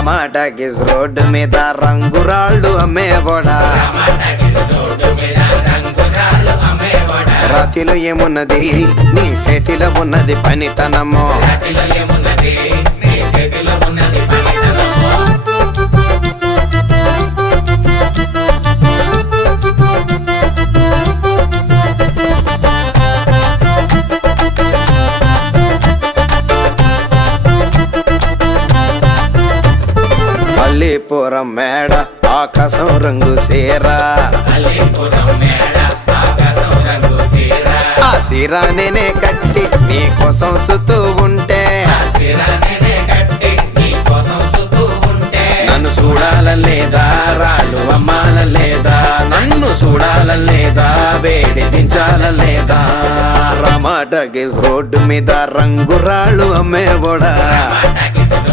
టమాటాకిస్ road మీద రంగురాళ్ళు అమ్మేవోడా రాతిలో ఏమున్నది నీ చేతిలో ఉన్నది పనితనము అల్లీపురం మేడ ఆకాశం రంగు సీరా ఆ సీరా నేనే కట్టి నీ కోసం సుతూ ఉంటే నన్ను చూడాలలేదా రాళ్ళు అమ్మాలలేదా నన్ను చూడాలలేదా వేడి దించాలలేదా టమాటాకిస్ రోడ్డు మీద రంగురాళ్ళు అమ్మేవోడా